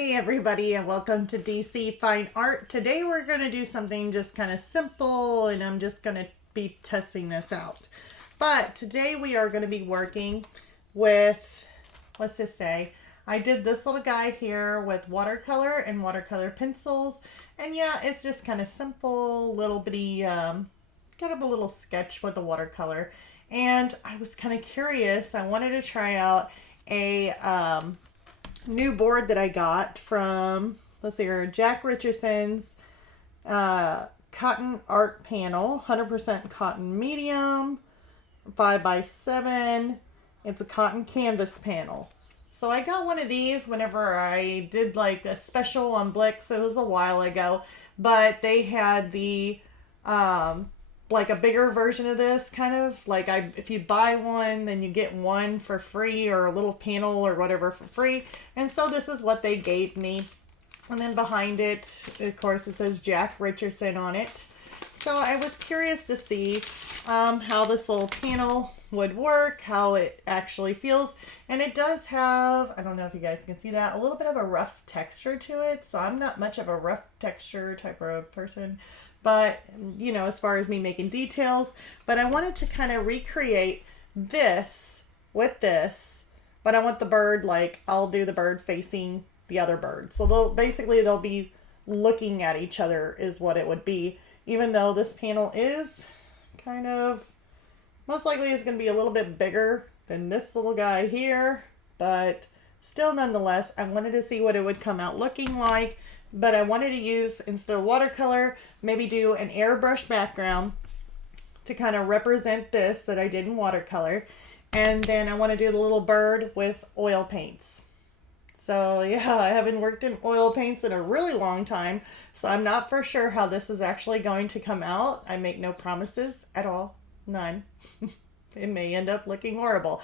Hey everybody, and welcome to DC Fine Art. Today we're going to do something just kind of simple, and I'm just going to be testing this out. But today we are going to be working with, let's just say, I did this little guy here with watercolor and watercolor pencils. And yeah, it's just kind of simple, little bitty, kind of a little sketch with the watercolor. And I was kind of curious. I wanted to try out a new board that I got from, let's see here, Jack Richardson's cotton art panel, 100% cotton medium, 5x7. It's a cotton canvas panel. So I got one of these whenever I did like a special on Blix. It was a while ago, but they had the like a bigger version of this, kind of like if you buy one, then you get one for free, or a little panel or whatever for free. And so this is what they gave me. And then behind it, of course, it says Jack Richardson on it. So I was curious to see how this little panel would work, how it actually feels. And it does have, I don't know if you guys can see that, a little bit of a rough texture to it. So I'm not much of a rough texture type of person. But, you know, as far as me making details, but I wanted to kind of recreate this with this, but I want the bird, like, I'll do the bird facing the other bird. So they'll be looking at each other is what it would be, even though this panel is kind of, most likely is going to be a little bit bigger than this little guy here, but still nonetheless, I wanted to see what it would come out looking like. But I wanted to use, instead of watercolor, maybe do an airbrush background to kind of represent this that I did in watercolor. And then I want to do the little bird with oil paints. So yeah, I haven't worked in oil paints in a really long time, so I'm not for sure how this is actually going to come out. I make no promises at all. None. It may end up looking horrible.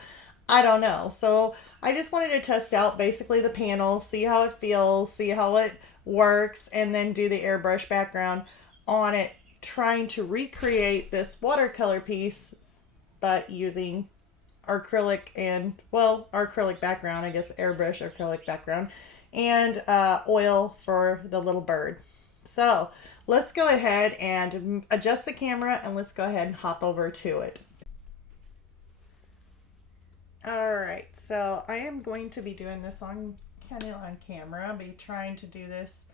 I don't know. So I just wanted to test out basically the panel, see how it feels, see how it works, and then do the airbrush background on it, trying to recreate this watercolor piece but using acrylic and, well, our acrylic background, I guess airbrush acrylic background, and oil for the little bird. So let's go ahead and adjust the camera, and let's go ahead and hop over to it. Alright, so I am going to be doing this on camera. I'll be trying to do this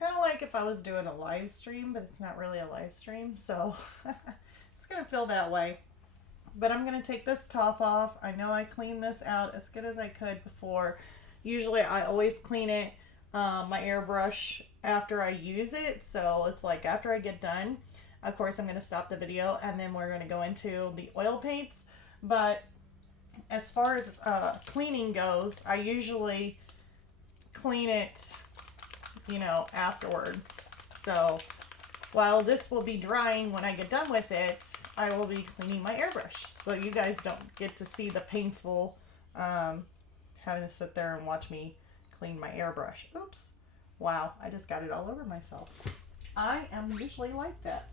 kind of like if I was doing a live stream, but it's not really a live stream, so it's going to feel that way. But I'm going to take this top off. I know I cleaned this out as good as I could before. Usually I always clean it, my airbrush, after I use it, so it's like after I get done. Of course, I'm going to stop the video, and then we're going to go into the oil paints. But as far as cleaning goes, I usually clean it, you know, afterward. So while this will be drying when I get done with it, I will be cleaning my airbrush. So you guys don't get to see the painful having to sit there and watch me clean my airbrush. Oops. Wow, I just got it all over myself. I am usually like that.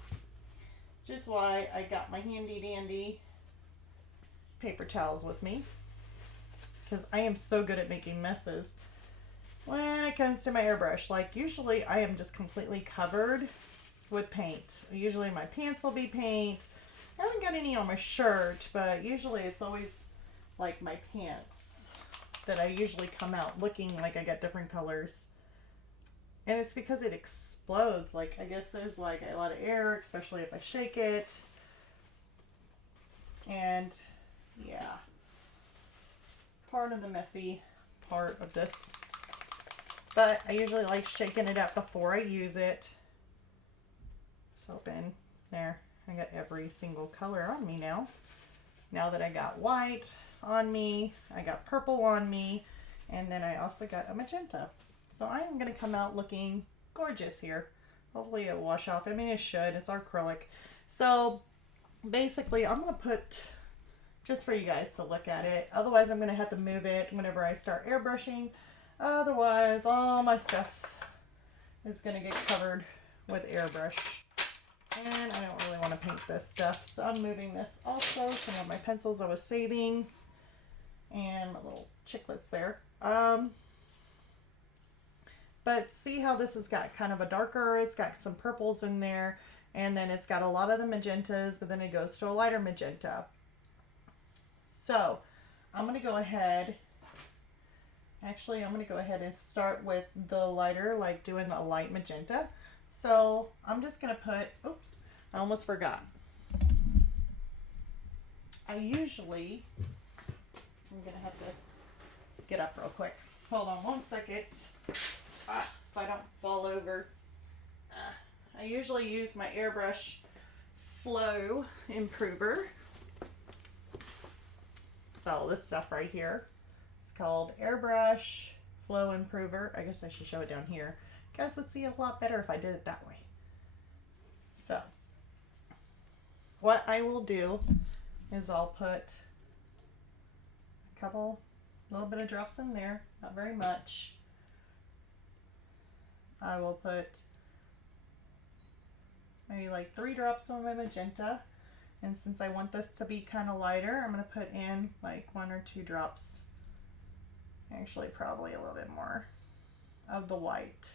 Which is why I got my handy dandy paper towels with me, because I am so good at making messes when it comes to my airbrush. Like, usually I am just completely covered with paint. Usually my pants will be paint. I haven't got any on my shirt, but usually it's always like my pants that I usually come out looking like I got different colors. And it's because it explodes. Like, I guess there's like a lot of air, especially if I shake it. And yeah, part of the messy part of this. But I usually like shaking it up before I use it. Soap in there. I got every single color on me now. Now that I got white on me, I got purple on me, and then I also got a magenta. So I am going to come out looking gorgeous here. Hopefully it'll wash off. I mean, it should. It's acrylic. So basically I'm going to put, just for you guys to look at it. Otherwise, I'm going to have to move it whenever I start airbrushing. Otherwise, all my stuff is going to get covered with airbrush. And I don't really want to paint this stuff. So I'm moving this also. Some of my pencils I was saving. And my little chiclets there. But see how this has got kind of a darker, it's got some purples in there, and then it's got a lot of the magentas, but then it goes to a lighter magenta. So I'm going to go ahead, actually I'm going to go ahead and start with the lighter, like doing the light magenta. So I'm just going to put, oops, I almost forgot. I'm going to have to get up real quick. Hold on one second. If I don't fall over. I usually use my Airbrush Flow Improver. So this stuff right here is called Airbrush Flow Improver. I guess I should show it down here. You guys would see it a lot better if I did it that way. So what I will do is I'll put a little bit of drops in there, not very much. I will put maybe like 3 drops on my magenta, and since I want this to be kind of lighter, I'm going to put in like 1 or 2 drops, actually probably a little bit more of the white.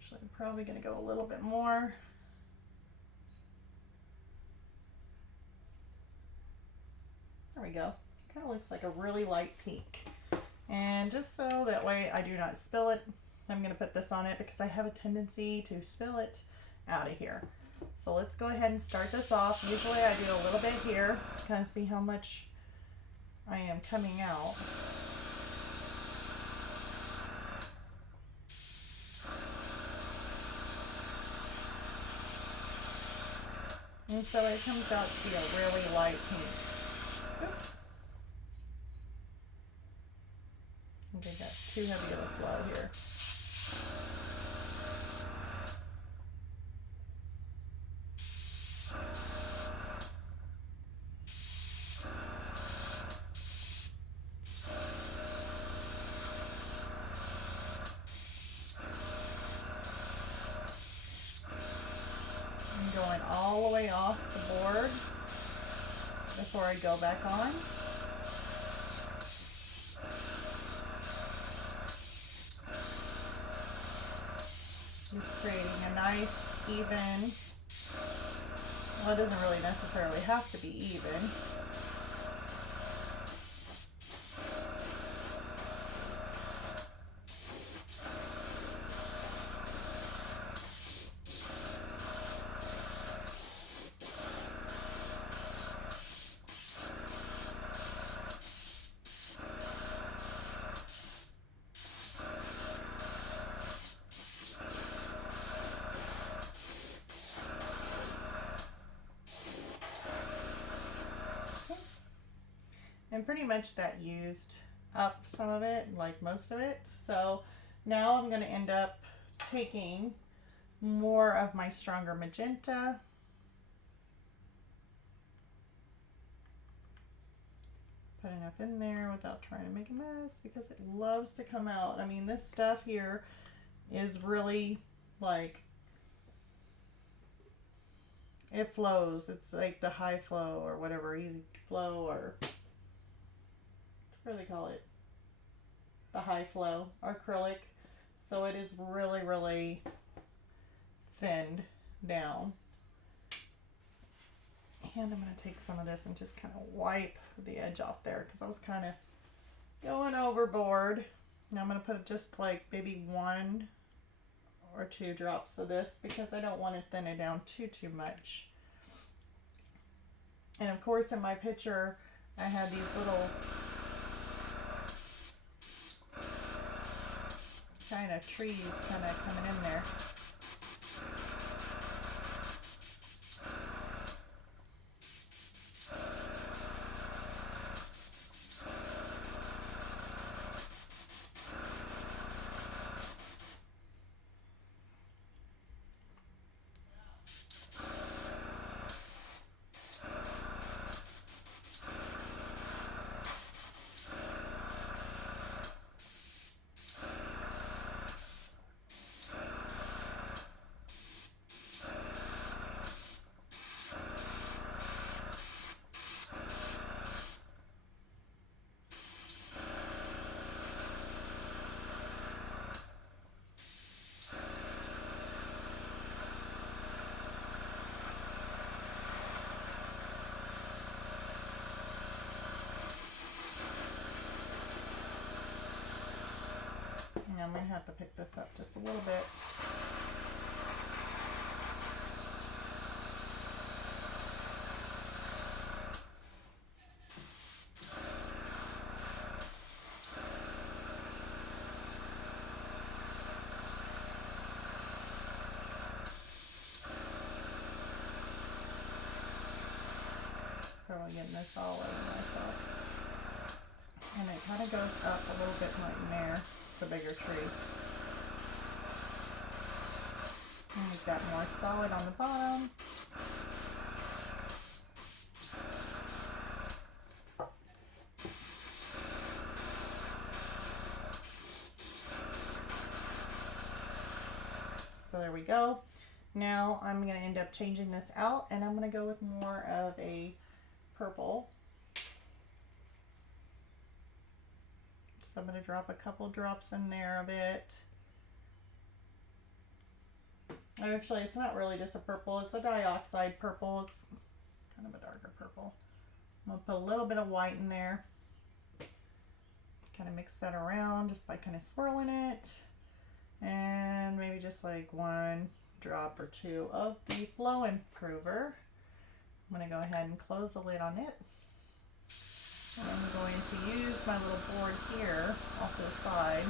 Actually, I'm probably going to go a little bit more. There we go. Kind of looks like a really light pink. And just so that way I do not spill it, I'm going to put this on it because I have a tendency to spill it out of here. So let's go ahead and start this off. Usually I do a little bit here, kind of see how much I am coming out. And so it comes out to be a really light pink. Oops. I think that's too heavy of a flow here. I'm going all the way off the board before I go back on. Just creating a nice, even, well, it doesn't really necessarily have to be even. And pretty much that used up some of it, like most of it. So now I'm going to end up taking more of my stronger magenta. Put enough in there without trying to make a mess because it loves to come out. I mean, this stuff here is really like, it flows. It's like the high flow or whatever, easy flow, or what do they call it? The high flow acrylic. So it is really, really thinned down. And I'm going to take some of this and just kind of wipe the edge off there because I was kind of going overboard. Now I'm going to put just like maybe 1 or 2 drops of this because I don't want to thin it down too much. And of course in my picture I had these little kind of trees kind of coming in there. And I'm going to have to pick this up just a little bit. Probably getting this all over myself. And it kind of goes up a little bit right in there, the bigger tree. And we've got more solid on the bottom. So there we go. Now I'm going to end up changing this out, and I'm going to go with more of a purple. So I'm going to drop a couple drops in there of it. Actually, it's not really just a purple, it's a dioxide purple. It's kind of a darker purple. I'm going to put a little bit of white in there. Kind of mix that around just by kind of swirling it. And maybe just like one drop or two of the flow improver. I'm going to go ahead and close the lid on it. And I'm going to use my little board here off to the side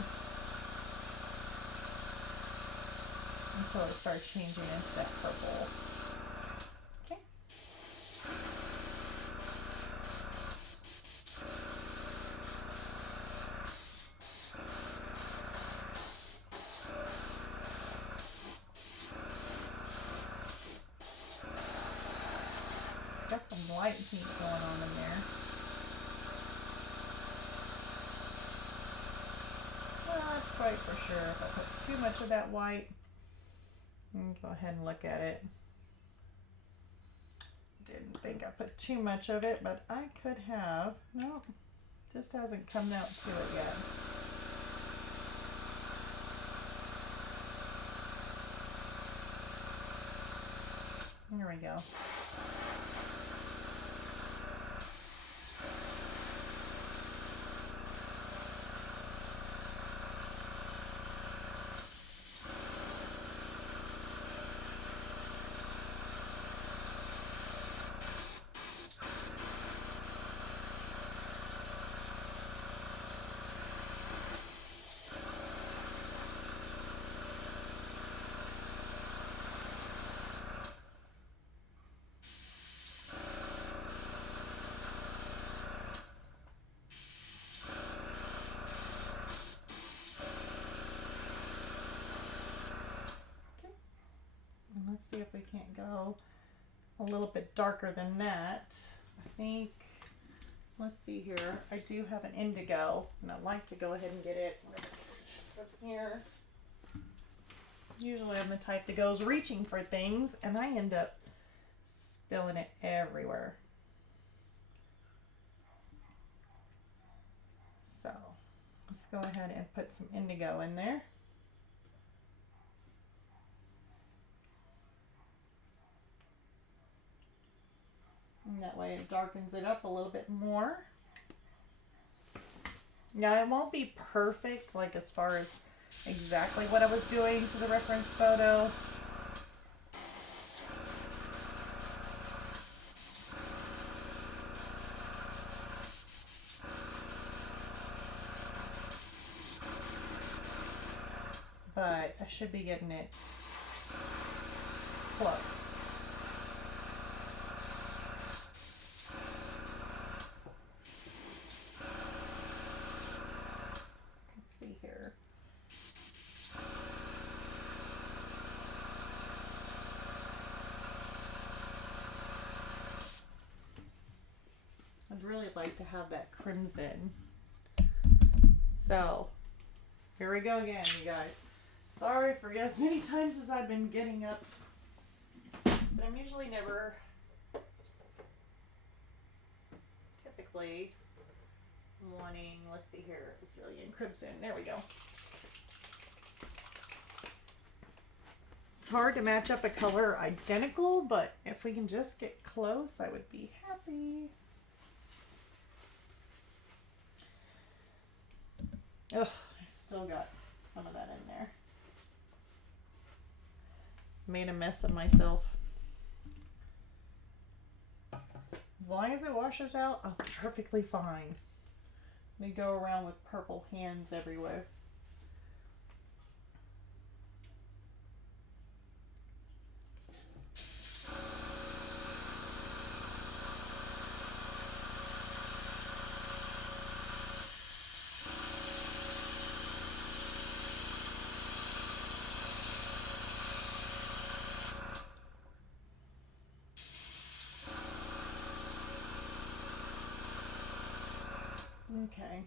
until it starts changing into that purple. Okay. Got some light heat going on in there. Not quite for sure if I put too much of that white. Go ahead and look at it. Didn't think I put too much of it, but I could have. No, just hasn't come out to it yet. There we go. Let's see if we can't go a little bit darker than that. I think, let's see here. I do have an indigo, and I'd like to go ahead and get it up here. Usually I'm the type that goes reaching for things, and I end up spilling it everywhere. So let's go ahead and put some indigo in there. And that way it darkens it up a little bit more. Now it won't be perfect, like as far as exactly what I was doing to the reference photo. But I should be getting it close. I'd really like to have that crimson. So here we go again, you guys. Sorry for as many times as I've been getting up, but I'm usually never typically wanting, let's see here, Brazilian crimson. There we go. It's hard to match up a color identical, but if we can just get close, I would be happy. Ugh, I still got some of that in there. Made a mess of myself. As long as it washes out, I'll be perfectly fine. They go around with purple hands everywhere. Okay.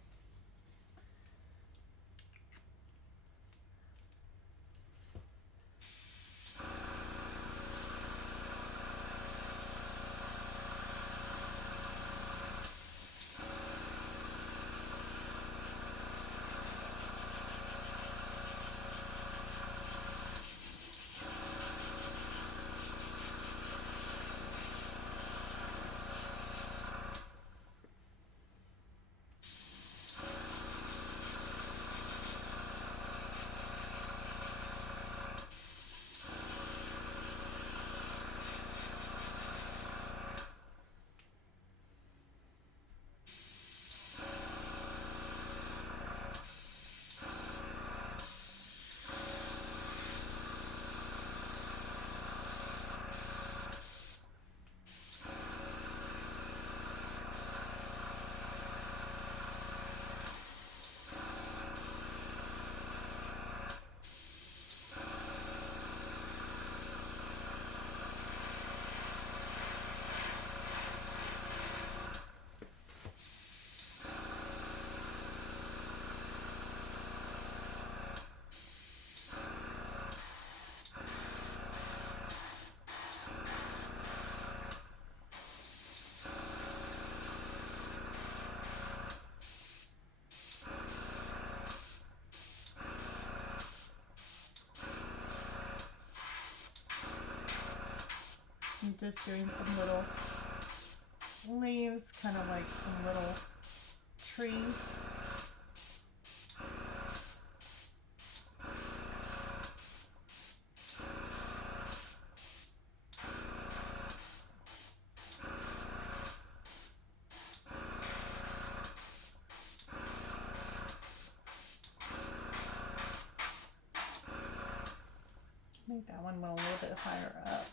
I'm just doing some little leaves, kind of like some little trees. I think that one went a little bit higher up.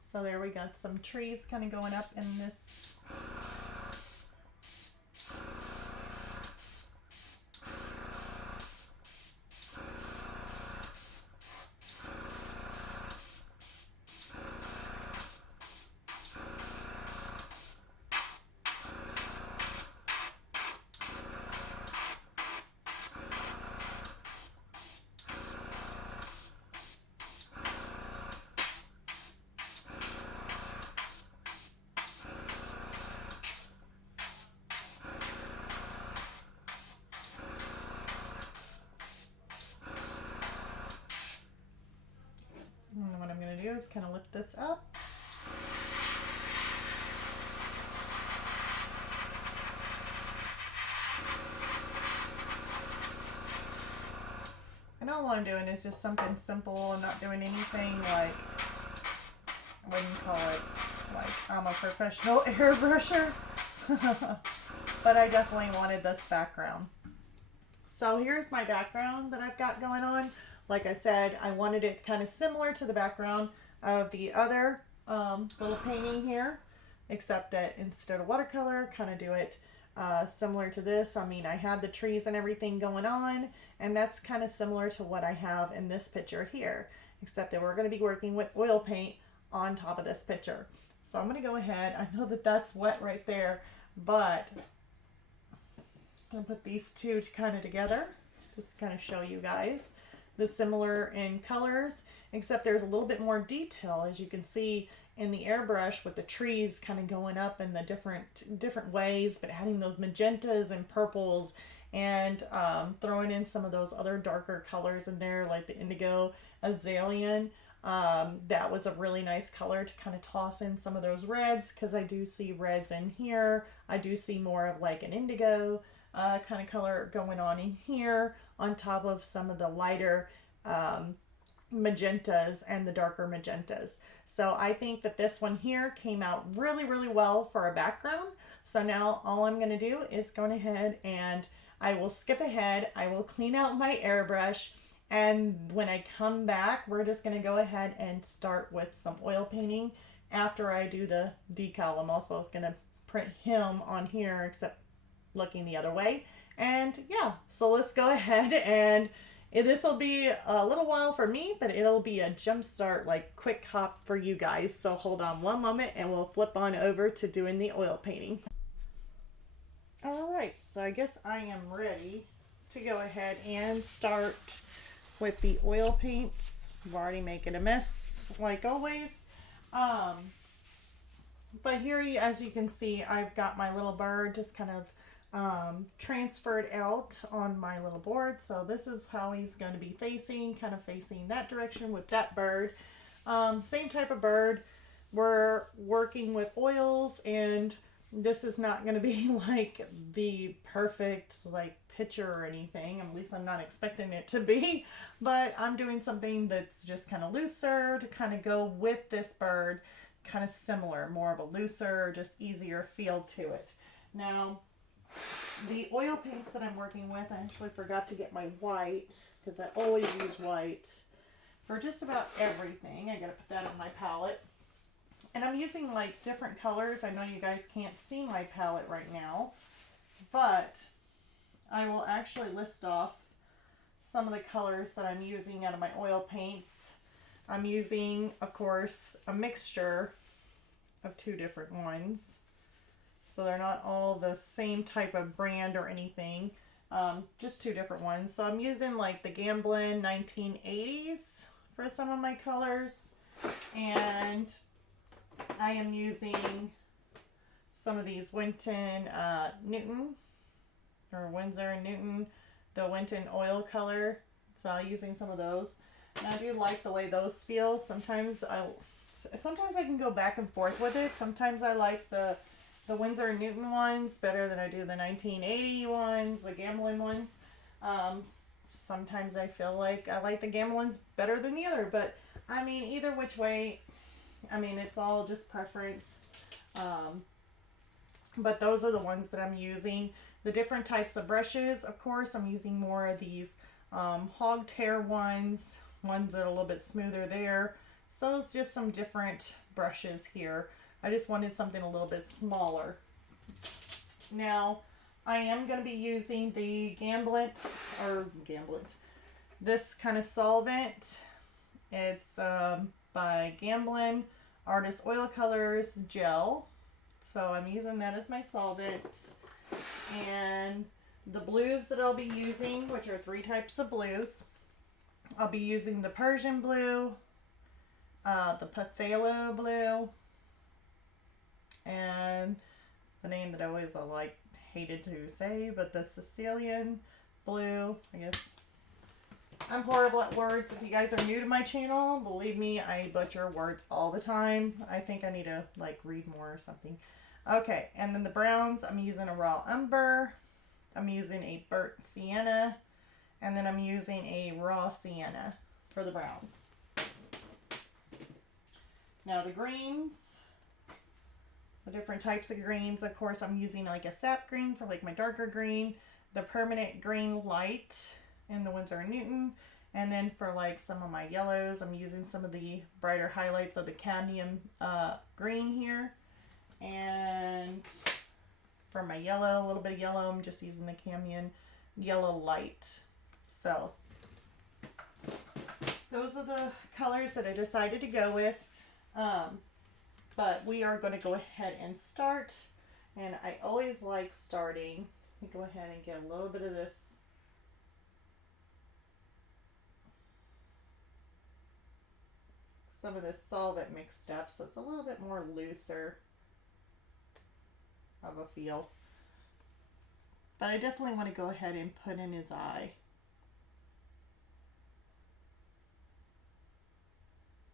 So there we got some trees kind of going up in this. And what I'm going to do is kind of lift this up. And all I'm doing is just something simple. I'm not doing anything like, I wouldn't call it like I'm a professional airbrusher. But I definitely wanted this background. So here's my background that I've got going on. Like I said, I wanted it kind of similar to the background of the other little painting here, except that instead of watercolor, kind of do it similar to this. I mean, I had the trees and everything going on, and that's kind of similar to what I have in this picture here, except that we're going to be working with oil paint on top of this picture. So I'm going to go ahead. I know that that's wet right there, but I'm going to put these two kind of together, just to kind of show you guys the similar in colors, except there's a little bit more detail, as you can see in the airbrush, with the trees kind of going up in the different ways, but adding those magentas and purples and throwing in some of those other darker colors in there, like the indigo azalea. That was a really nice color to kind of toss in some of those reds, because I do see reds in here. I do see more of like an indigo kind of color going on in here, on top of some of the lighter magentas and the darker magentas. So I think that this one here came out really, really well for a background. So now all I'm going to do is go ahead and I will skip ahead. I will clean out my airbrush. And when I come back, we're just going to go ahead and start with some oil painting after I do the decal. I'm also going to print him on here, except looking the other way. And yeah, so let's go ahead, and this will be a little while for me, but it'll be a jump start, like quick hop for you guys. So hold on one moment and we'll flip on over to doing the oil painting. All right, so I guess I am ready to go ahead and start with the oil paints. I'm already making a mess like always. But here, as you can see, I've got my little bird just kind of transferred out on my little board. So this is how he's going to be facing, kind of facing that direction with that bird. Same type of bird. We're working with oils, and this is not going to be like the perfect like picture or anything. At least I'm not expecting it to be, but I'm doing something that's just kind of looser to kind of go with this bird, kind of similar, more of a looser, just easier feel to it. Now, the oil paints that I'm working with, I actually forgot to get my white, because I always use white for just about everything. I gotta put that on my palette. And I'm using like different colors. I know you guys can't see my palette right now, but I will actually list off some of the colors that I'm using out of my oil paints. I'm using, of course, a mixture of two different ones. So they're not all the same type of brand or anything, just two different ones. So I'm using like the Gamblin 1980s for some of my colors, and I am using some of these Winton Newton, or Winsor and Newton, the Winton oil color. So I'm using some of those. And I do like the way those feel. Sometimes I can go back and forth with it. Sometimes I like the Winsor and Newton ones better than I do the 1980 ones, the Gamblin ones. Sometimes I feel like I like the Gamblins better than the other, but I mean, either which way, I mean, it's all just preference. But those are the ones that I'm using. The different types of brushes, of course, I'm using more of these hog tear ones that are a little bit smoother there. So it's just some different brushes here. I just wanted something a little bit smaller. Now, I am going to be using the this kind of solvent. It's by Gamblin Artist Oil Colors Gel. So I'm using that as my solvent. And the blues that I'll be using, which are three types of blues, I'll be using the Persian blue, the Phthalo blue, and the name that I hated to say, but the Sicilian blue. I guess I'm horrible at words. If you guys are new to my channel, believe me, I butcher words all the time. I think I need to like read more or something. Okay, and then the browns, I'm using a raw umber, I'm using a burnt sienna, and then I'm using a raw sienna for the browns. Now the greens, the different types of greens, of course, I'm using like a sap green for like my darker green, the permanent green light in the Winsor & Newton, and then for like some of my yellows, I'm using some of the brighter highlights of the cadmium green here. And for my yellow, a little bit of yellow, I'm just using the cadmium yellow light. So those are the colors that I decided to go with. But we are going to go ahead and start. And I always like starting. Let me go ahead and get a little bit of this some of this solvent mixed up, so it's a little bit more looser of a feel. But I definitely want to go ahead and put in his eye.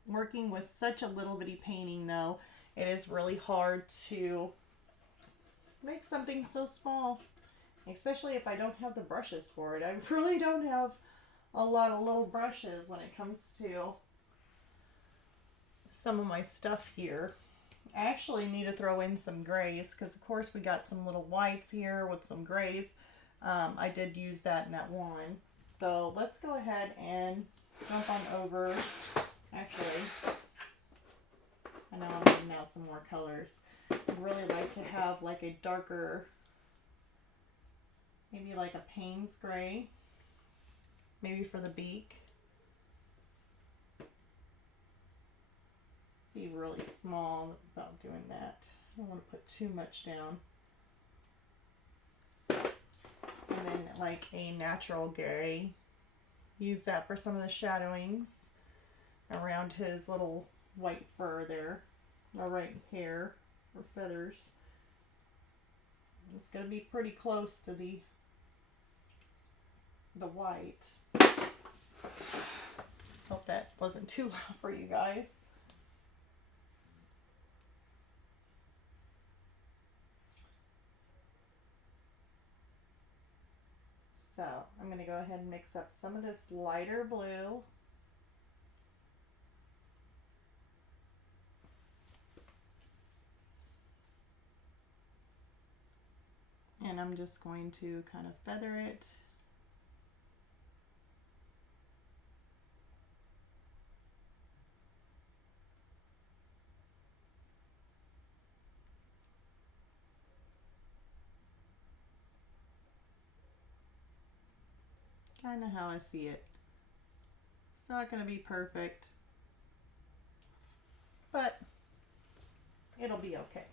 Working with such a little bitty painting though, it is really hard to make something so small. Especially if I don't have the brushes for it. I really don't have a lot of little brushes when it comes to some of my stuff here. I actually need to throw in some grays because of course we got some little whites here with some grays. I did use that in that one. So let's go ahead and jump on over. Actually, I know I'm getting out some more colors. I'd really like to have like a darker, maybe like a Payne's gray, maybe for the beak. Be really small about doing that. I don't want to put too much down. And then like a natural gray. Use that for some of the shadowings around his little white fur there. Or right hair or feathers. It's going to be pretty close to the white. Hope that wasn't too loud for you guys. So I'm going to go ahead and mix up some of this lighter blue. And I'm just going to kind of feather it. Kind of how I see it. It's not going to be perfect, but it'll be okay.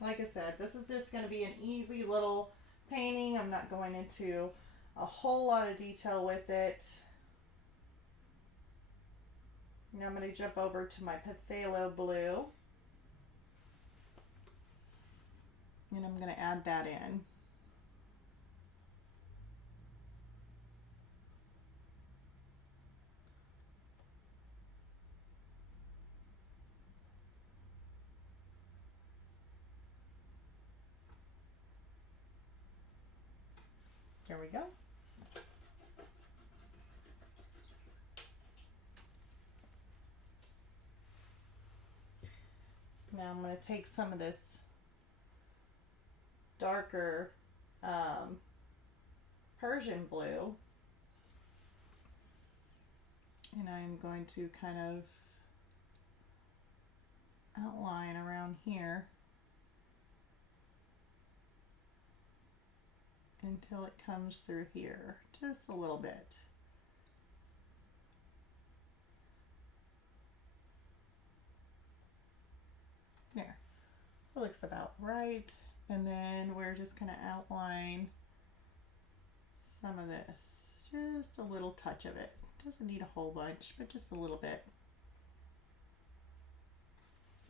Like I said, this is just going to be an easy little painting. I'm not going into a whole lot of detail with it. Now I'm going to jump over to my phthalo blue. And I'm going to add that in. There we go. Now I'm going to take some of this darker Persian blue and I'm going to kind of outline around here until it comes through here, just a little bit. There, it looks about right. And then we're just going to outline some of this, just a little touch of it. Doesn't need a whole bunch, but just a little bit.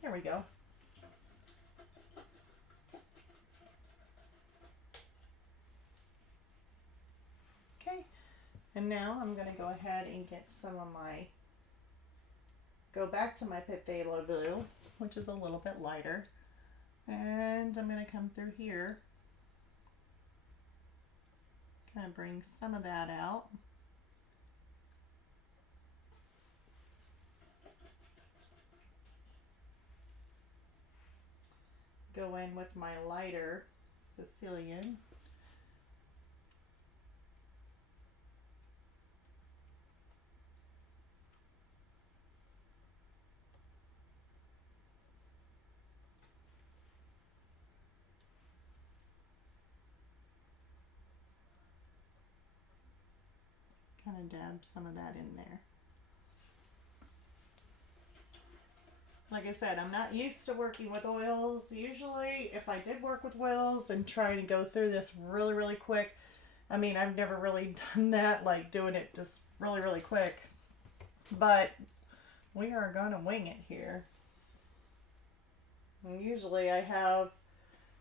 There we go. Okay, and now I'm going to go ahead and get some of my, go back to my phthalo blue, which is a little bit lighter, and I'm going to come through here, kind of bring some of that out. Go in with my lighter Sicilian. Kind of dab some of that in there. Like I said, I'm not used to working with oils. Usually, if I did work with oils and try to go through this really, really quick, I mean, I've never really done that, like doing it just really, really quick. But we are going to wing it here. And usually I have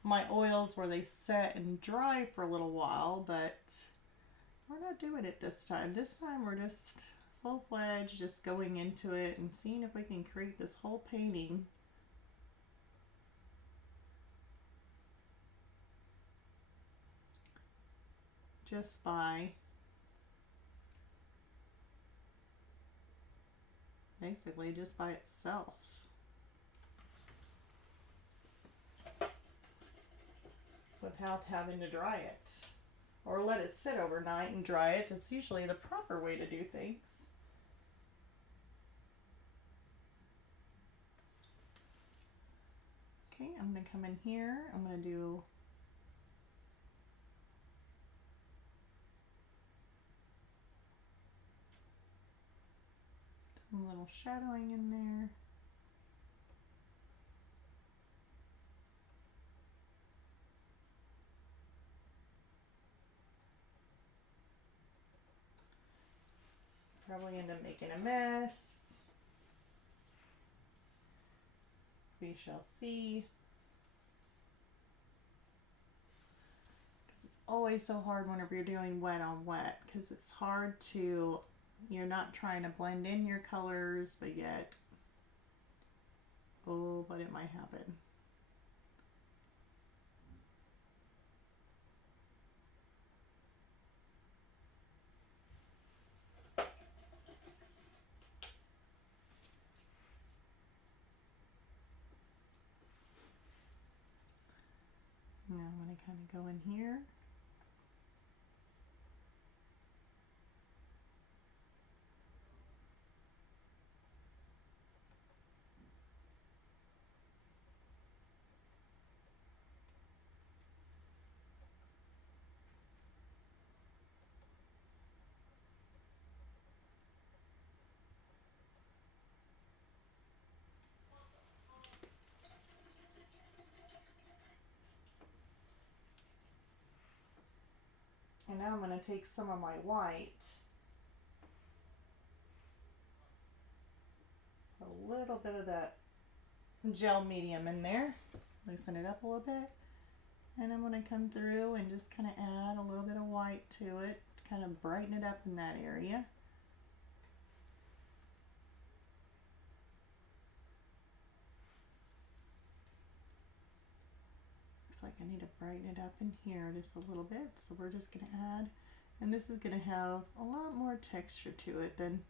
my oils where they set and dry for a little while, but we're not doing it this time. This time we're just full-fledged, just going into it and seeing if we can create this whole painting. Just by basically just by itself. Without having to dry it. Or let it sit overnight and dry it. It's usually the proper way to do things. Okay, I'm going to come in here. I'm going to do some little shadowing in there. Probably end up making a mess. We shall see. Because it's always so hard whenever you're doing wet on wet, because it's hard to, you're not trying to blend in your colors, but yet, oh, but it might happen. Now I'm going to kind of go in here. And now I'm going to take some of my white, a little bit of that gel medium in there, loosen it up a little bit, and I'm going to come through and just kind of add a little bit of white to it to kind of brighten it up in that area. Looks like I need to brighten it up in here just a little bit, so we're just going to add, and this is going to have a lot more texture to it than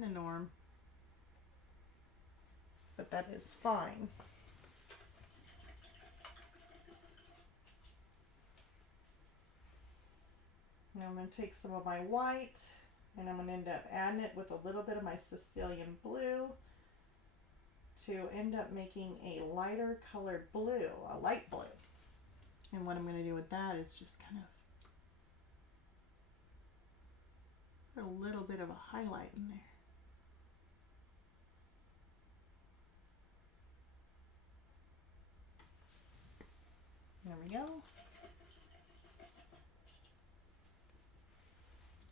the norm, but that is fine. Now I'm going to take some of my white and I'm going to end up adding it with a little bit of my Sicilian blue to end up making a lighter colored blue, a light blue. And what I'm going to do with that is just kind of put a little bit of a highlight in there. There we go.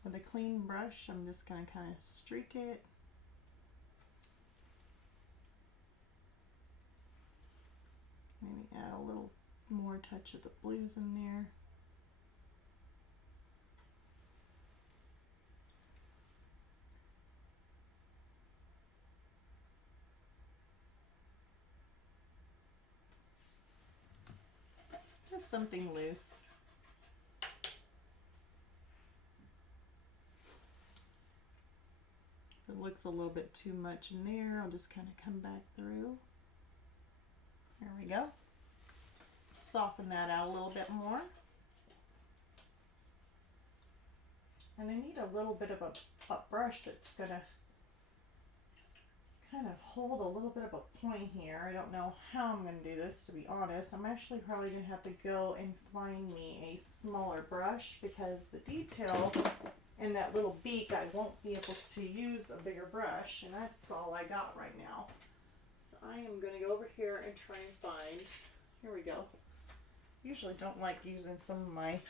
With a clean brush, I'm just going to kind of streak it. Maybe add a little more touch of the blues in there. Just something loose. If it looks a little bit too much in there, I'll just kind of come back through. There we go. Soften that out a little bit more. And I need a little bit of a brush that's going to kind of hold a little bit of a point here. I don't know how I'm going to do this, to be honest. I'm actually probably going to have to go and find me a smaller brush because the detail in that little beak, I won't be able to use a bigger brush, and that's all I got right now. So I am going to go over here and try and find, here we go. Usually don't like using some of my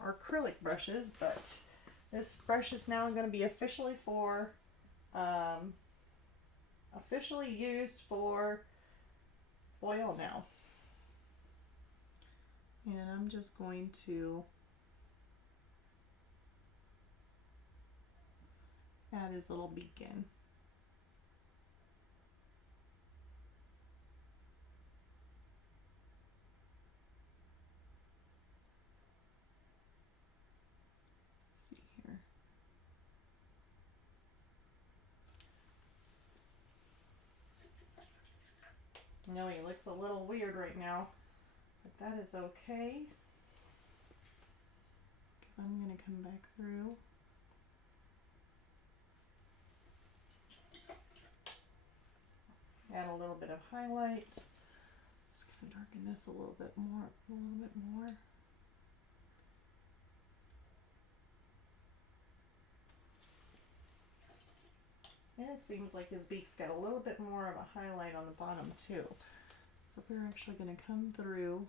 acrylic brushes, but this brush is now going to be officially for officially used for oil now. And I'm just going to add his little beacon. Let's see here. I know he looks a little weird right now, but that is okay. Because I'm going to come back through. Add a little bit of highlight. Just going to darken this a little bit more, And it seems like his beak's got a little bit more of a highlight on the bottom too. So we're actually going to come through.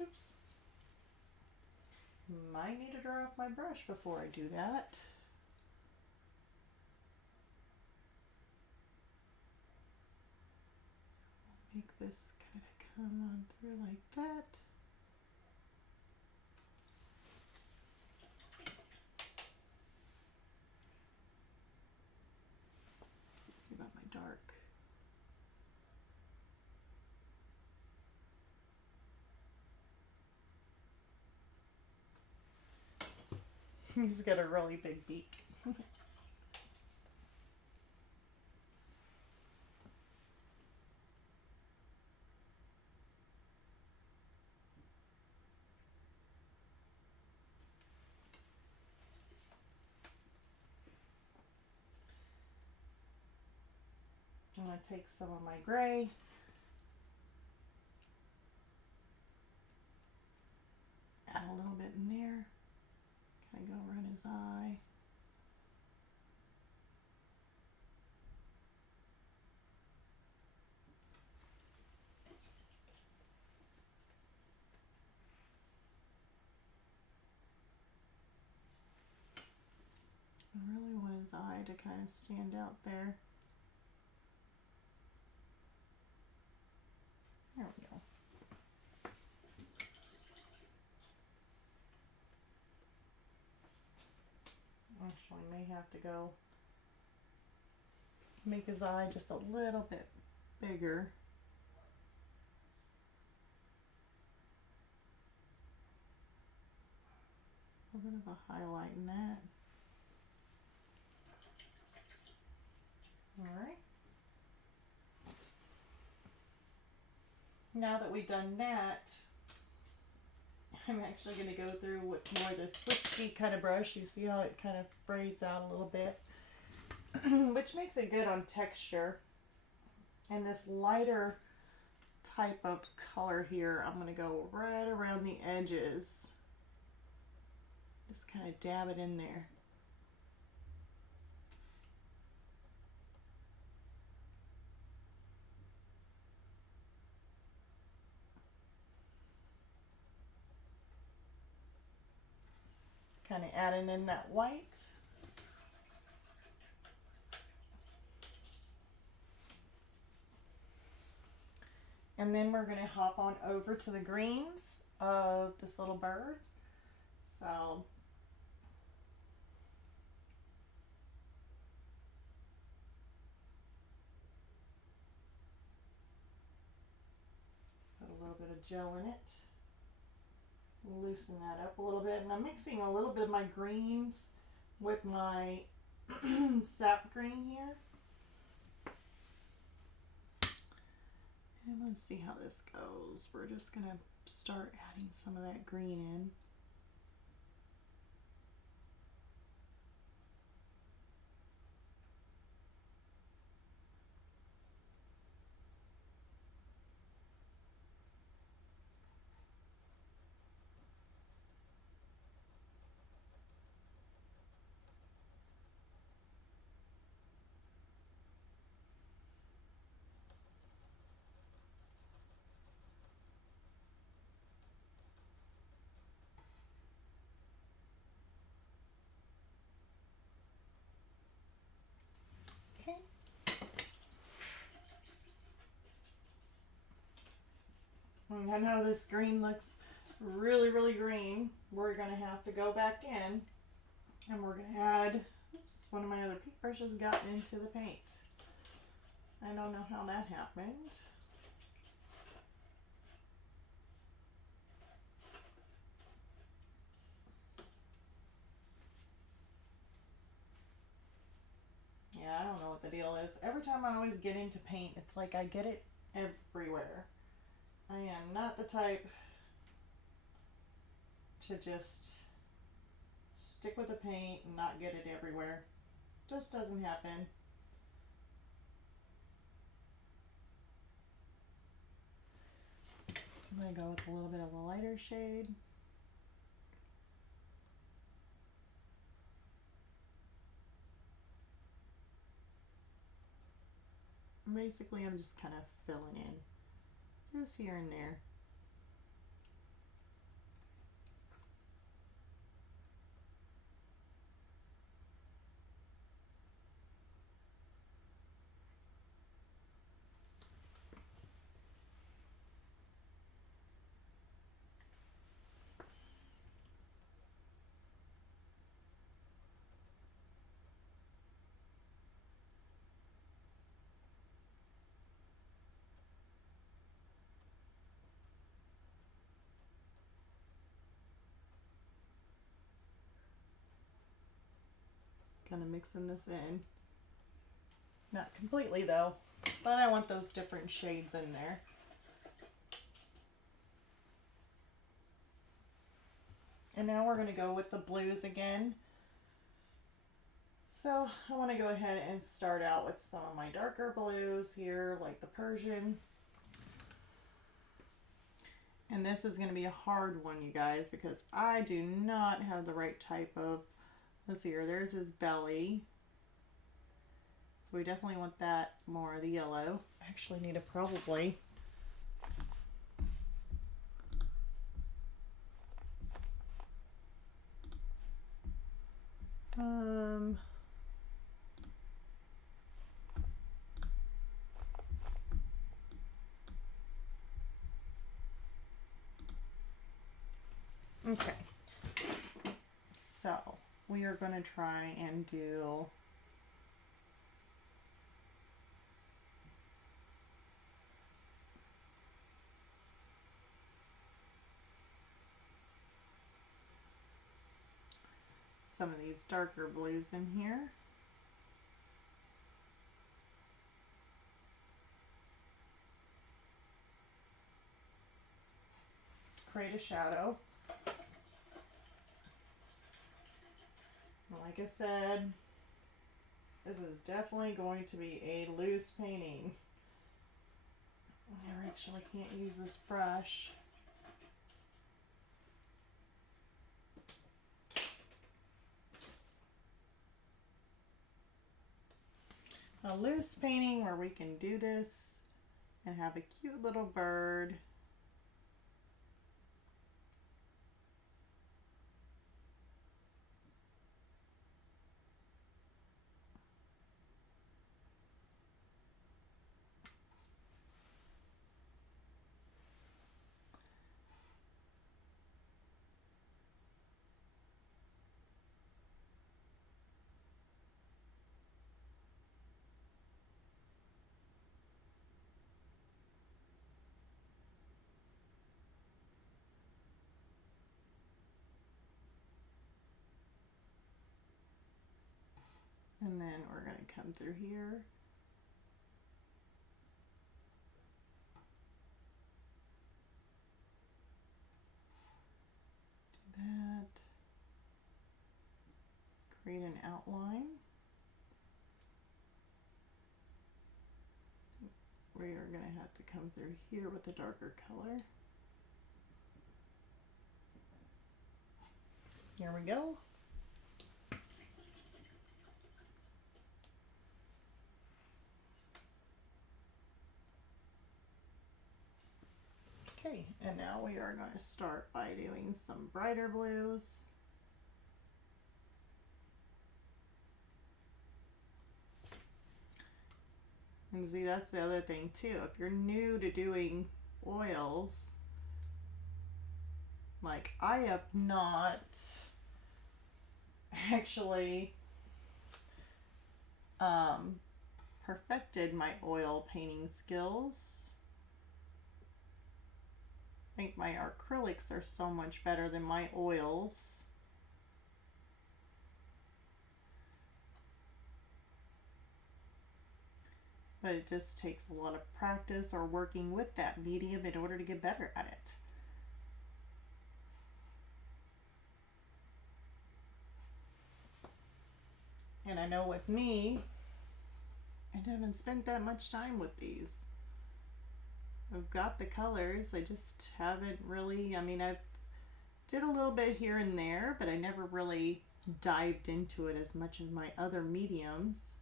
Oops. Might need to dry off my brush before I do that. Make this kind of come on through like that. Let's see about my dark. He's got a really big beak. I'm going to take some of my gray. Add a little bit in there. Kind of go around his eye. I really want his eye to kind of stand out there. There we go. Actually, may have to go make his eye just a little bit bigger. A little bit of a highlight in that. All right. Now that we've done that, I'm actually going to go through with more of this wispy kind of brush. You see how it kind of frays out a little bit, which makes it good on texture. And this lighter type of color here, I'm going to go right around the edges. Just kind of dab it in there. Kind of adding in that white. And then we're going to hop on over to the greens of this little bird. So put a little bit of gel in it. Loosen that up a little bit. And I'm mixing a little bit of my greens with my sap green here. And let's see how this goes. We're just going to start adding some of that green in. I know this green looks really, really green. We're going to have to go back in and we're going to add, oops, one of my other paintbrushes got into the paint. I don't know how that happened. Yeah, I don't know what the deal is. Every time I always get into paint, it's like I get it everywhere. I am not the type to just stick with the paint and not get it everywhere. Just doesn't happen. I'm going to go with a little bit of a lighter shade. Basically, I'm just kind of filling in, just here and there. Kind of mixing this in. Not completely though, but I want those different shades in there. And now we're going to go with the blues again. So I want to go ahead and start out with some of my darker blues here, like the Persian. And this is going to be a hard one, you guys, because I do not have the right type of, let's see here, there's his belly. So we definitely want that more of the yellow. I actually need to probably okay. So we are going to try and do some of these darker blues in here. Create a shadow. Like I said, this is definitely going to be a loose painting. I actually can't use this brush. A loose painting where we can do this and have a cute little bird. And then we're going to come through here. Do that. Create an outline. We are going to have to come through here with a darker color. Here we go. Okay, and now we are going to start by doing some brighter blues. And see, that's the other thing too. If you're new to doing oils, Like, I have not actually perfected my oil painting skills. I think my acrylics are so much better than my oils. But it just takes a lot of practice or working with that medium in order to get better at it. And I know with me, I haven't spent that much time with these. I've got the colors, I just haven't really, I mean, I've did a little bit here and there, but I never really dived into it as much as my other mediums.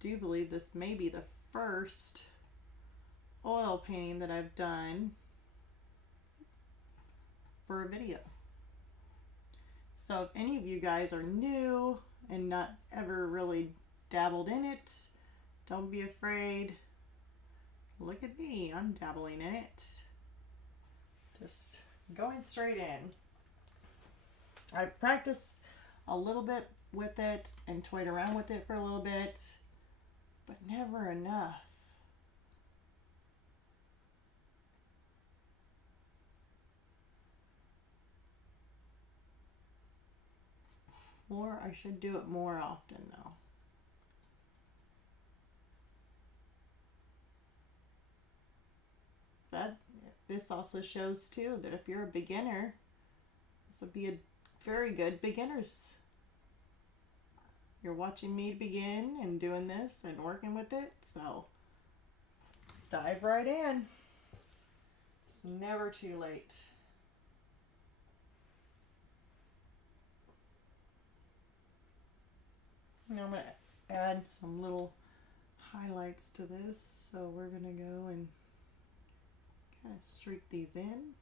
Do believe this may be the first oil painting that I've done for a video. So if any of you guys are new and not ever really dabbled in it, don't be afraid. Look at me, I'm dabbling in it. Just going straight in. I practiced a little bit with it and toyed around with it for a little bit, but never enough. I should do it more often though. But this also shows too that if you're a beginner, this would be a very good beginner's. You're watching me begin and doing this and working with it, so dive right in. It's never too late. Now I'm going to add some little highlights to this, so we're going to go and kind of streak these in.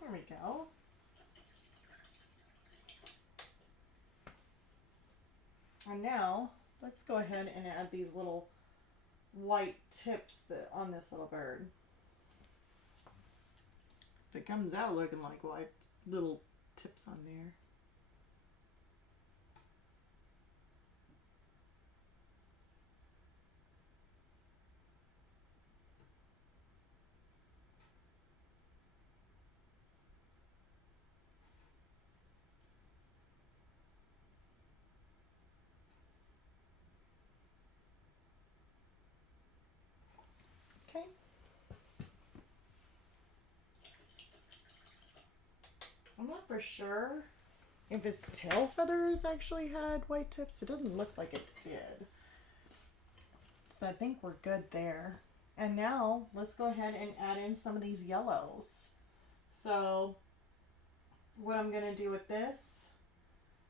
There we go. And now let's go ahead and add these little white tips on this little bird. If it comes out looking like white little tips on there. Okay. I'm not for sure if its tail feathers actually had white tips. It doesn't look like it did. So I think we're good there. And now let's go ahead and add in some of these yellows. So what I'm going to do with this,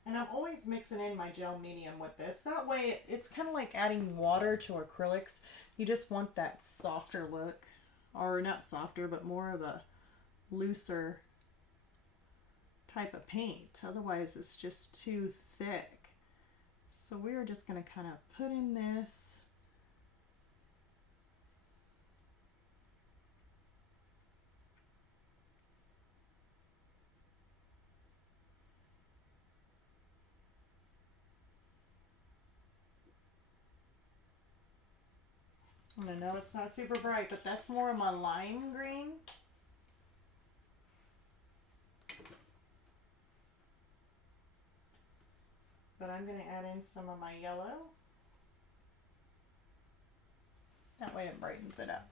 and I'm always mixing in my gel medium with this. That way it's kind of like adding water to acrylics. You just want that softer look. Or not softer, but more of a looser type of paint. Otherwise it's just too thick. So we're just going to kind of put in this. And I know it's not super bright, but that's more of my lime green. But I'm going to add in some of my yellow. That way it brightens it up.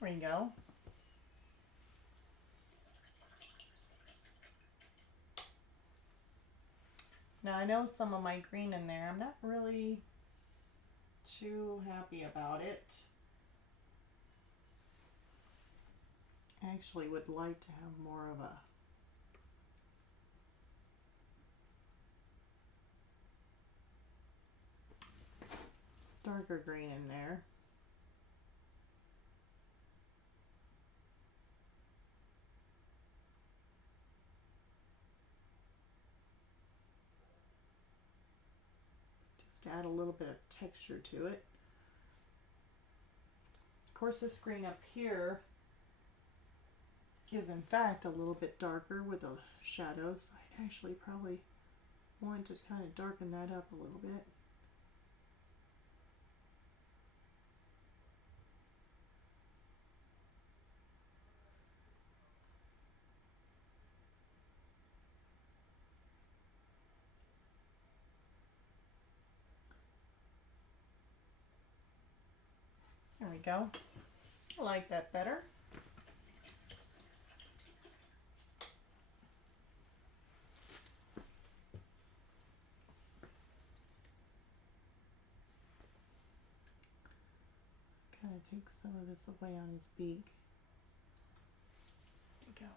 There you go. Now I know some of my green in there, I'm not really too happy about it. I actually would like to have more of a darker green in there. Just to add a little bit of texture to it. Of course, this green up here is in fact a little bit darker with the shadows. I'd actually probably want to kind of darken that up a little bit. There we go. I like that better. Kind of take some of this away on his beak. There we go.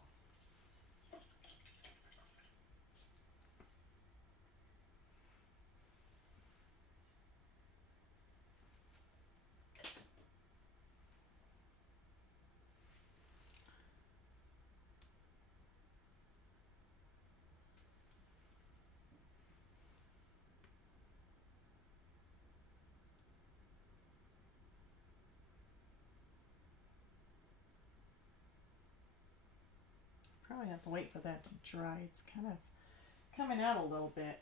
Probably have to wait for that to dry. It's kind of coming out a little bit.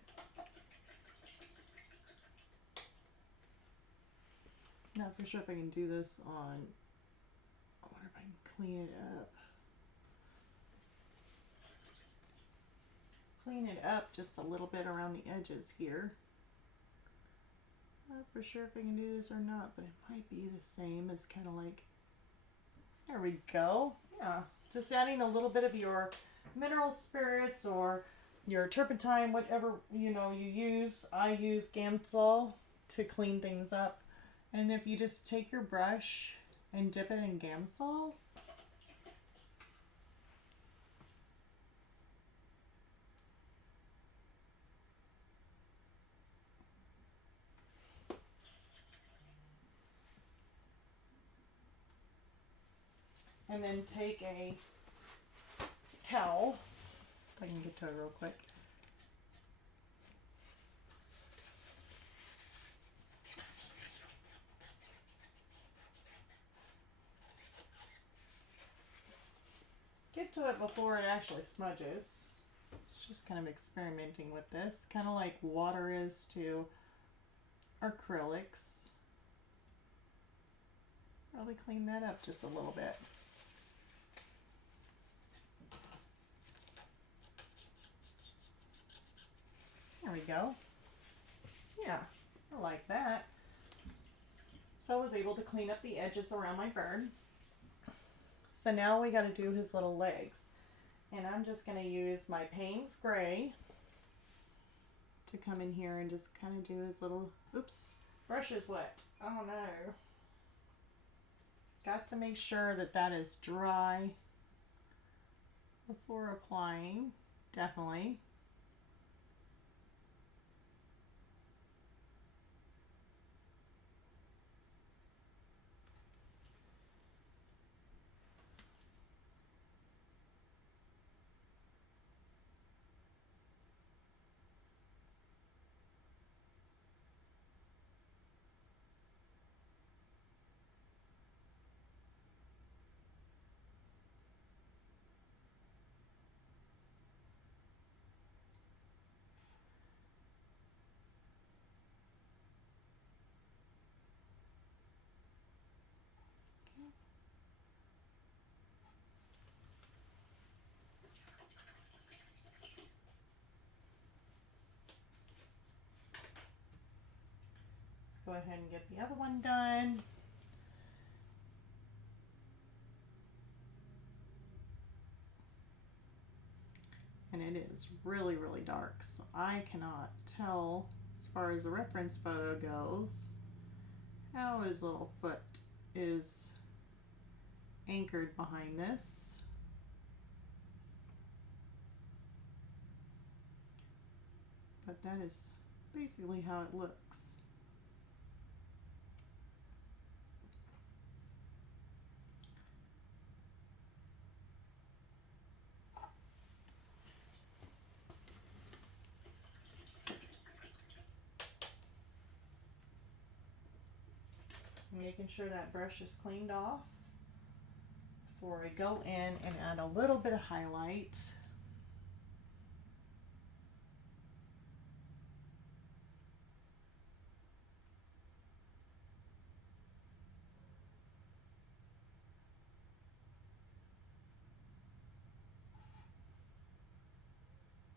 Not for sure if I can do this on, I wonder if I can clean it up. Clean it up just a little bit around the edges here. Not for sure if I can do this or not, but it might be the same as kind of like, there we go. Yeah, just adding a little bit of your mineral spirits or your turpentine, whatever you use. I use Gamsol to clean things up. And if you just take your brush and dip it in Gamsol, and then take a towel, if I can get to it real quick. Get to it before it actually smudges. It's just kind of experimenting with this, kind of like water is to acrylics. Probably clean that up just a little bit. There we go. Yeah, I like that. So I was able to clean up the edges around my bird. So now we got to do his little legs. And I'm just going to use my Payne's Gray to come in here and just kind of do his little, oops, brush is wet. Oh no. Got to make sure that that is dry before applying, definitely. Go ahead and get the other one done. and it is really, really dark, so I cannot tell as far as the reference photo goes how his little foot is anchored behind this. But that is basically how it looks. Making sure that brush is cleaned off before I go in and add a little bit of highlight.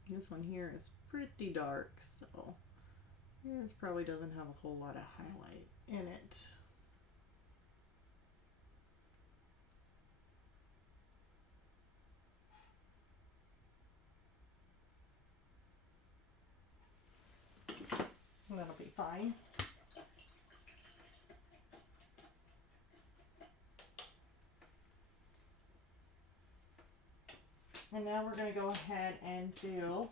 This one here is pretty dark, so this probably doesn't have a whole lot of highlight in it. And that'll be fine. And now we're going to go ahead and do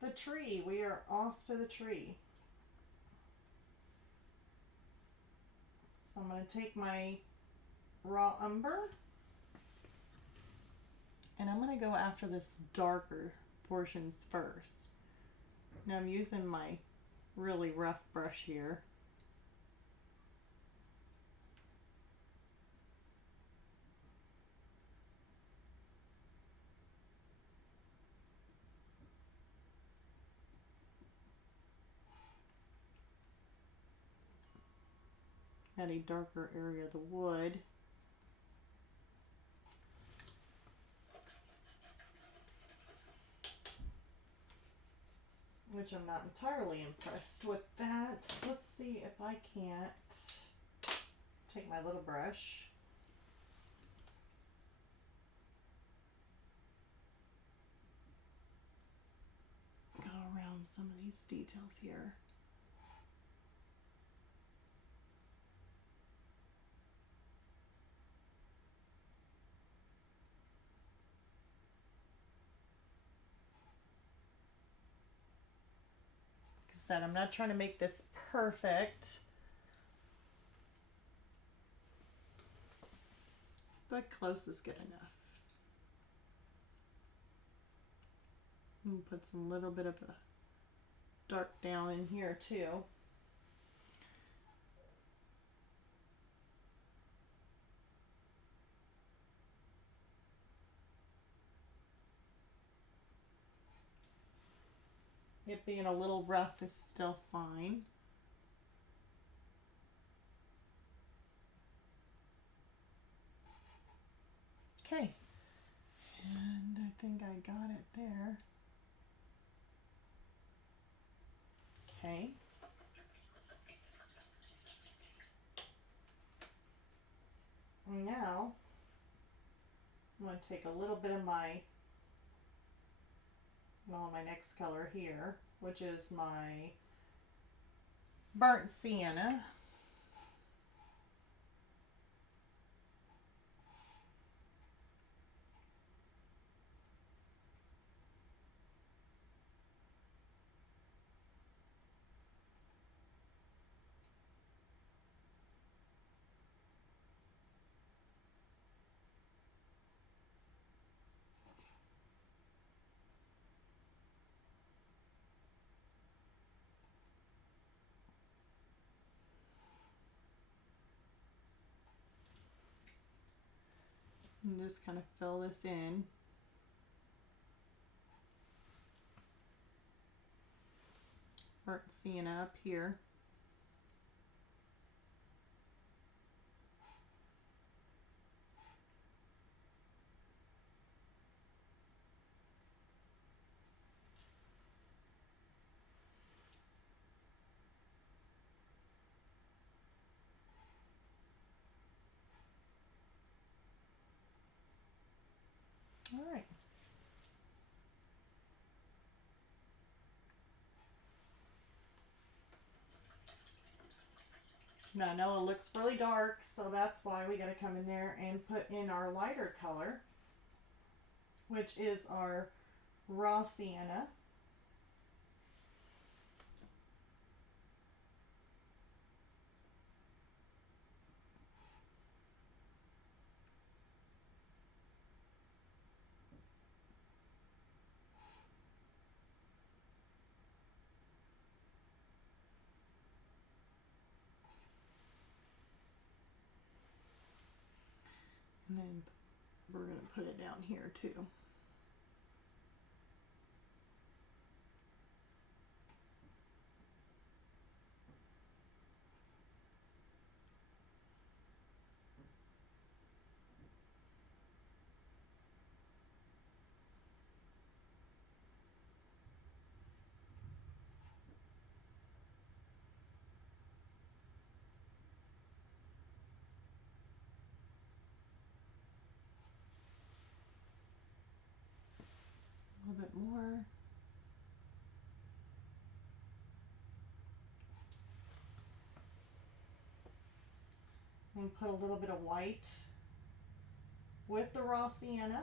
the tree. We are off to the tree. So I'm going to take my raw umber and I'm going to go after this darker portions first. Now I'm using my really rough brush here. At a darker area of the wood. Which I'm not entirely impressed with that. Let's see if I can't take my little brush. Go around some of these details here. Said, I'm not trying to make this perfect, but close is good enough. And put some little bit of a dark down in here too. It being a little rough is still fine. Okay, and I think I got it there. Okay. And now I'm going to take a little bit of my next color here, which is my burnt sienna. And just kind of fill this in. Burnt sienna up here. All right. Now I know it looks really dark, so that's why we got to come in there and put in our lighter color, which is our raw sienna. And then we're going to put it down here too. A little bit more. And put a little bit of white with the raw sienna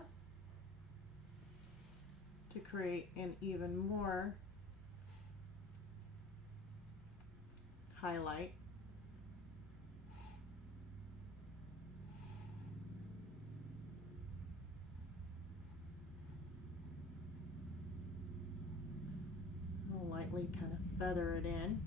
to create an even more highlight. I'll lightly kind of feather it in.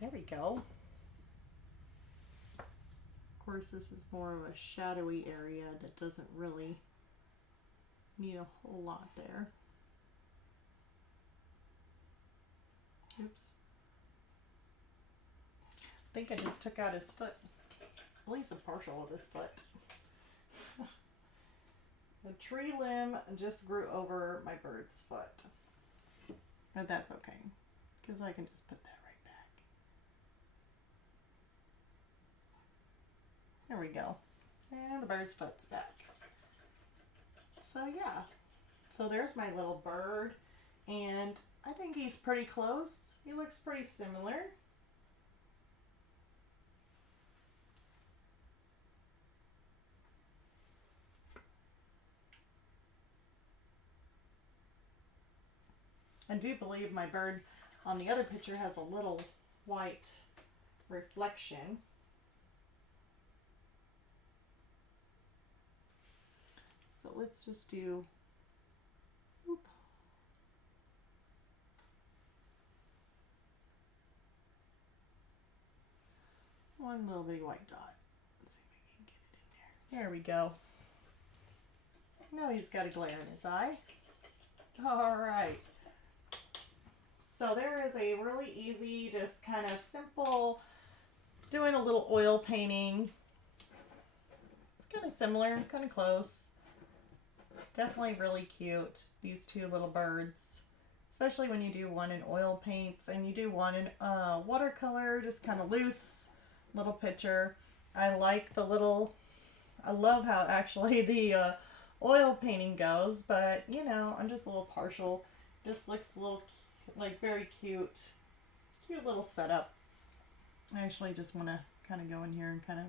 There we go. Of course, this is more of a shadowy area that doesn't really need a whole lot there. Oops. I think I just took out his foot. At least a partial of his foot. The tree limb just grew over my bird's foot. But that's okay, because I can just put that right back. There we go. And the bird's foot's back. So yeah. So there's my little bird. And I think he's pretty close. He looks pretty similar. I do believe my bird on the other picture has a little white reflection. So let's just do, whoop, one little big white dot. Let's see if we can get it in there. There we go. Now he's got a glare in his eye. All right. So there is a really easy, just kind of simple, doing a little oil painting. It's kind of similar, kind of close. Definitely really cute, these two little birds. Especially when you do one in oil paints and you do one in watercolor, just kind of loose little picture. I like the little, I love how actually the oil painting goes, but you know, I'm just a little partial. Just looks a little like very cute little setup. I actually just want to kind of go in here and kind of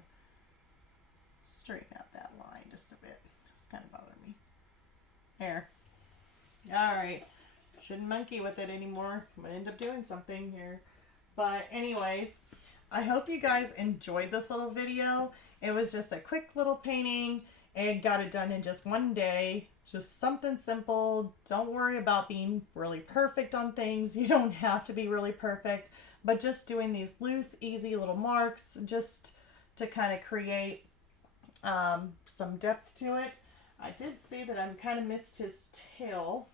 straighten out that line just a bit. It's kind of bothering me. There. All right. Shouldn't monkey with it anymore. I'm gonna end up doing something here. But anyways, I hope you guys enjoyed this little video. It was just a quick little painting. And got it done in just one day. Just something simple. Don't worry about being really perfect on things. You don't have to be really perfect. But just doing these loose, easy little marks just to kind of create some depth to it. I did see that I kind of missed his tail,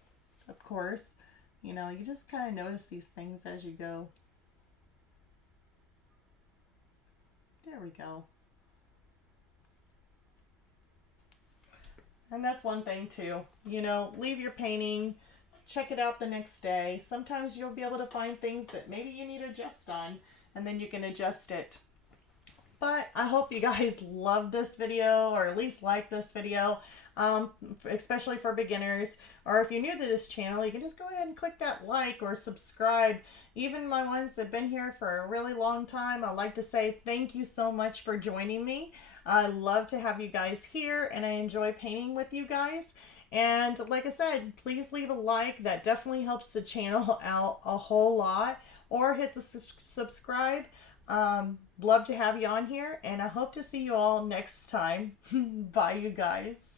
of course. You know, you just kind of notice these things as you go. There we go. And that's one thing too, you know, leave your painting, check it out the next day. Sometimes you'll be able to find things that maybe you need to adjust on. and then you can adjust it. But I hope you guys love this video, or at least like this video, especially for beginners. Or if you're new to this channel, you can just go ahead and click that like or subscribe. Even my ones that have been here for a really long time, I'd like to say thank you so much for joining me. I love to have you guys here, and I enjoy painting with you guys. And like I said, please leave a like. That definitely helps the channel out a whole lot. Or hit the subscribe. Love to have you on here, and I hope to see you all next time. Bye, you guys.